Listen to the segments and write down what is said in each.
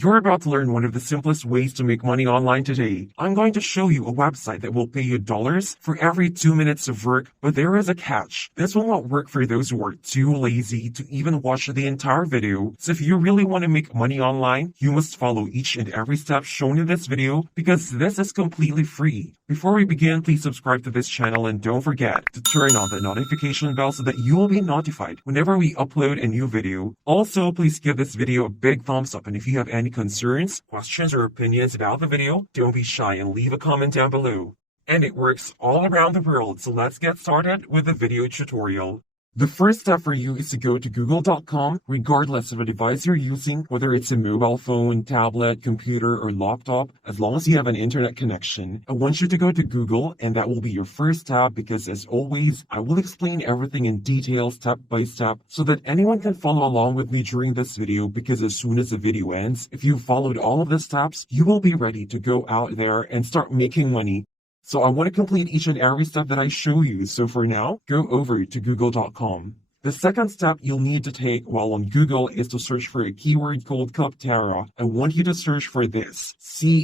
You're about to learn one of the simplest ways to make money online today. I'm going to show you a website that will pay you dollars for every 2 minutes of work, but there is a catch. This will not work for those who are too lazy to even watch the entire video. So if you really want to make money online, you must follow each and every step shown in this video because this is completely free. Before we begin, please subscribe to this channel and don't forget to turn on the notification bell so that you will be notified whenever we upload a new video. Also, please give this video a big thumbs up, and if you have any concerns, questions, or opinions about the video, don't be shy and leave a comment down below. And it works all around the world, so let's get started with the video tutorial. The first step for you is to go to google.com, regardless of the device you're using, whether it's a mobile phone, tablet, computer, or laptop, as long as you have an internet connection. I want you to go to Google, and that will be your first tab because, as always, I will explain everything in detail step by step so that anyone can follow along with me during this video, because as soon as the video ends, if you've followed all of the steps, you will be ready to go out there and start making money. So I want to complete each and every step that I show you. So for now, go over to google.com. The second step you'll need to take while on Google is to search for a keyword called Capterra. I want you to search for this, Capterra,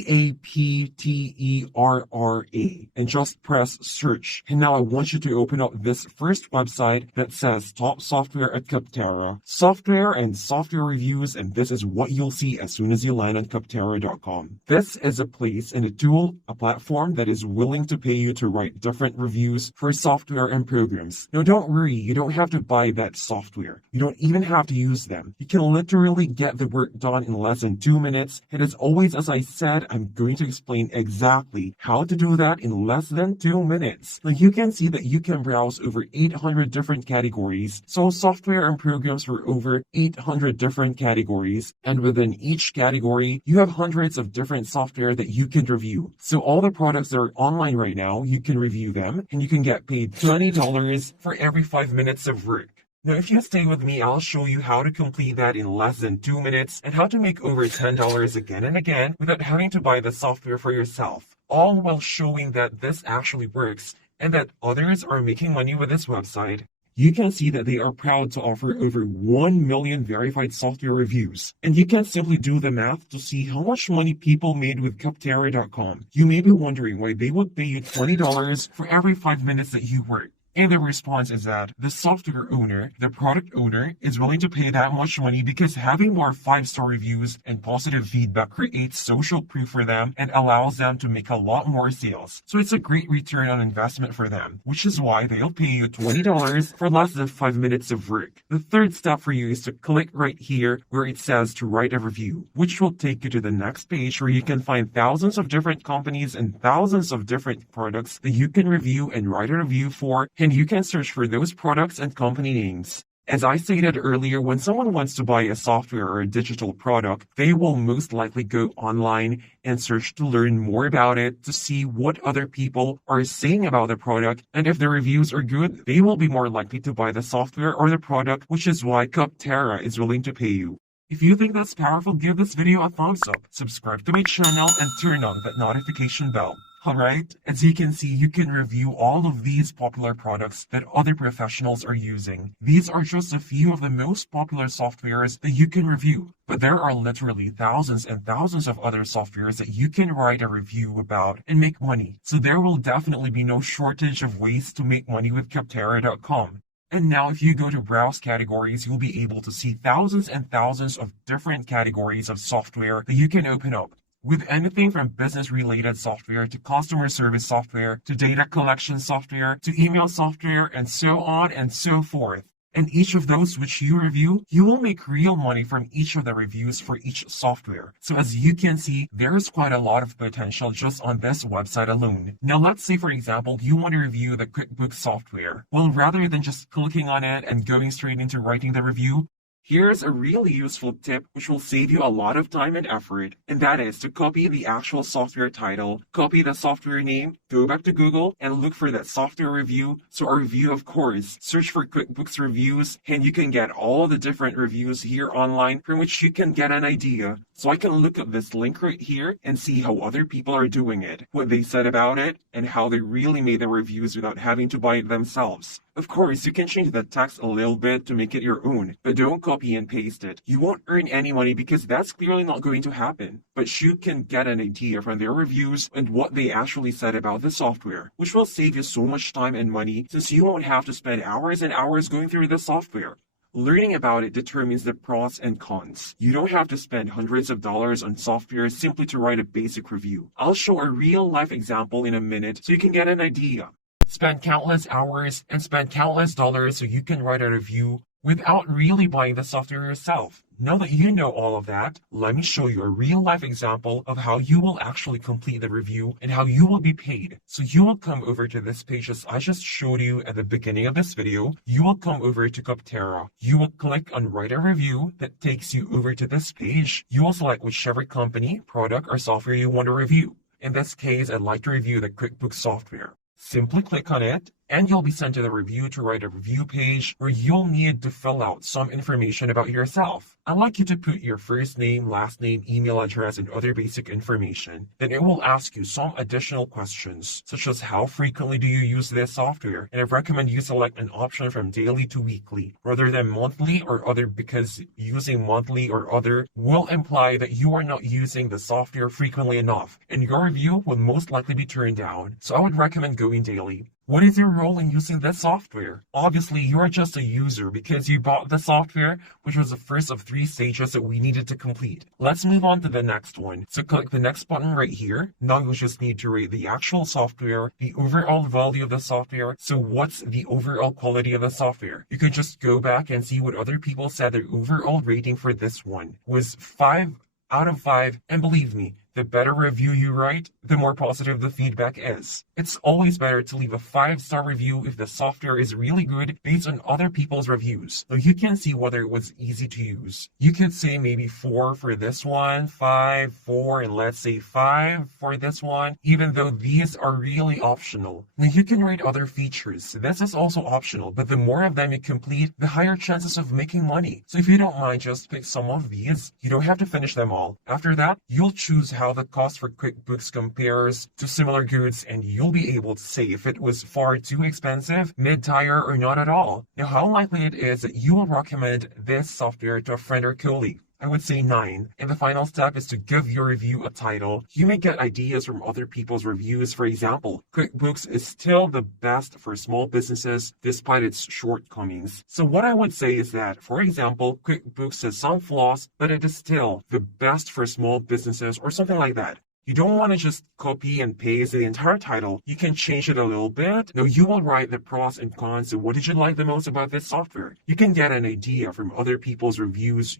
and just press search. And now I want you to open up this first website that says Top Software at Capterra. Software and software reviews, and this is what you'll see as soon as you land on Capterra.com. This is a place and a tool, a platform that is willing to pay you to write different reviews for software and programs. Now don't worry, you don't have to buy that software. You don't even have to use them. You can literally get the work done in less than 2 minutes. And as always, as I said, I'm going to explain exactly how to do that in less than 2 minutes. Now you can see that you can browse over 800 different categories. So software and programs for over 800 different categories. And within each category, you have hundreds of different software that you can review. So all the products that are online right now, you can review them and you can get paid $20 for every 5 minutes of work. Now, if you stay with me, I'll show you how to complete that in less than 2 minutes and how to make over $10 again and again without having to buy the software for yourself, all while showing that this actually works and that others are making money with this website. You can see that they are proud to offer over 1 million verified software reviews. And you can simply do the math to see how much money people made with Capterra.com. You may be wondering why they would pay you $20 for every 5 minutes that you work. And the response is that the software owner, the product owner, is willing to pay that much money because having more 5-star reviews and positive feedback creates social proof for them and allows them to make a lot more sales. So it's a great return on investment for them, which is why they'll pay you $20 for less than 5 minutes of work. The third step for you is to click right here where it says to write a review, which will take you to the next page where you can find thousands of different companies and thousands of different products that you can review and write a review for. And you can search for those products and company names. As I stated earlier, when someone wants to buy a software or a digital product, they will most likely go online and search to learn more about it, to see what other people are saying about the product, and if the reviews are good, they will be more likely to buy the software or the product, which is why Capterra is willing to pay you. If you think that's powerful, give this video a thumbs up, subscribe to my channel, and turn on that notification bell. Alright, as you can see, you can review all of these popular products that other professionals are using. These are just a few of the most popular softwares that you can review, but there are literally thousands and thousands of other softwares that you can write a review about and make money. So there will definitely be no shortage of ways to make money with Capterra.com. And now if you go to browse categories, you'll be able to see thousands and thousands of different categories of software that you can open up. With anything from business-related software to customer service software to data collection software to email software and so on and so forth. And each of those which you review, you will make real money from each of the reviews for each software. So as you can see, there is quite a lot of potential just on this website alone. Now let's say, for example, you want to review the QuickBooks software. Well, rather than just clicking on it and going straight into writing the review, here's a really useful tip which will save you a lot of time and effort, and that is to copy the actual software title, copy the software name, go back to Google, and look for that software review. So a review, of course, search for QuickBooks reviews, and you can get all the different reviews here online from which you can get an idea. So I can look at this link right here and see how other people are doing it, what they said about it, and how they really made the reviews without having to buy it themselves. Of course, you can change the text a little bit to make it your own, but don't copy and paste it. You won't earn any money because that's clearly not going to happen. But you can get an idea from their reviews and what they actually said about the software, which will save you so much time and money since you won't have to spend hours and hours going through the software. Learning about it determines the pros and cons. You don't have to spend hundreds of dollars on software simply to write a basic review. I'll show a real-life example in a minute so you can get an idea. Spend countless hours and spend countless dollars so you can write a review without really buying the software yourself. Now that you know all of that, let me show you a real-life example of how you will actually complete the review and how you will be paid. So you will come over to this page as I just showed you at the beginning of this video. You will come over to Koptera. You will click on Write a Review. That takes you over to this page. You will select whichever company, product, or software you want to review. In this case, I'd like to review the QuickBooks software. Simply click on it, and you'll be sent to the review to write a review page where you'll need to fill out some information about yourself. I'd like you to put your first name, last name, email address, and other basic information. Then it will ask you some additional questions, such as how frequently do you use this software? And I recommend you select an option from daily to weekly, rather than monthly or other, because using monthly or other will imply that you are not using the software frequently enough, and your review will most likely be turned down. So I would recommend going daily. What is your role in using this software? Obviously, you are just a user because you bought the software, which was the first of 3 stages that we needed to complete. Let's move on to the next one. So click the next button right here. Now you just need to rate the actual software, the overall value of the software. So what's the overall quality of the software? You could just go back and see what other people said their overall rating for this one was 5 out of 5, and believe me, the better review you write, the more positive the feedback is. It's always better to leave a 5-star review if the software is really good based on other people's reviews, so you can see whether it was easy to use. You could say maybe 4 for this one, 5, 4, and let's say 5 for this one, even though these are really optional. Now you can rate other features. This is also optional, but the more of them you complete, the higher chances of making money. So if you don't mind, just pick some of these. You don't have to finish them all. After that, you'll choose how the cost for QuickBooks compares to similar goods, and you'll be able to say if it was far too expensive, mid-tier, or not at all. Now, how likely it is that you will recommend this software to a friend or colleague? I would say 9. And the final step is to give your review a title. You may get ideas from other people's reviews. For example, QuickBooks is still the best for small businesses despite its shortcomings. So what I would say is that, for example, QuickBooks has some flaws, but it is still the best for small businesses or something like that. You don't want to just copy and paste the entire title. You can change it a little bit. Now you will write the pros and cons and what did you like the most about this software. You can get an idea from other people's reviews,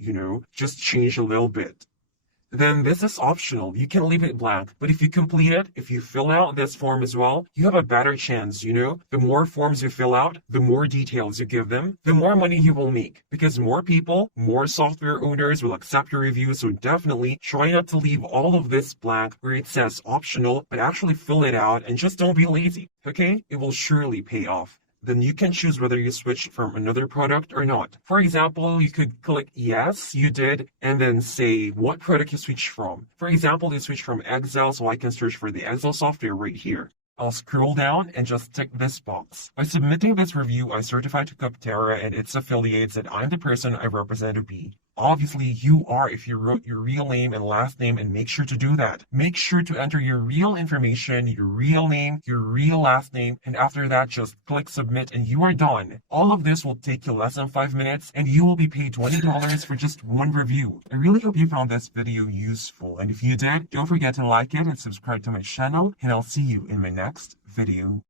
just change a little bit. Then this is optional. You can leave it blank. But if you complete it, if you fill out this form as well, you have a better chance, The more forms you fill out, the more details you give them, the more money you will make. Because more people, more software owners will accept your review, so definitely try not to leave all of this blank where it says optional, but actually fill it out and just don't be lazy, okay? It will surely pay off. Then you can choose whether you switch from another product or not. For example, you could click yes, you did, and then say what product you switched from. For example, you switch from Excel, so I can search for the Excel software right here. I'll scroll down and just tick this box. By submitting this review, I certify to Koptera and its affiliates that I'm the person I represent to be. Obviously, you are if you wrote your real name and last name, and make sure to do that. Make sure to enter your real information, your real name, your real last name, and after that, just click submit and you are done. All of this will take you less than 5 minutes, and you will be paid $20 for just one review. I really hope you found this video useful, and if you did, don't forget to like it and subscribe to my channel, and I'll see you in my next video.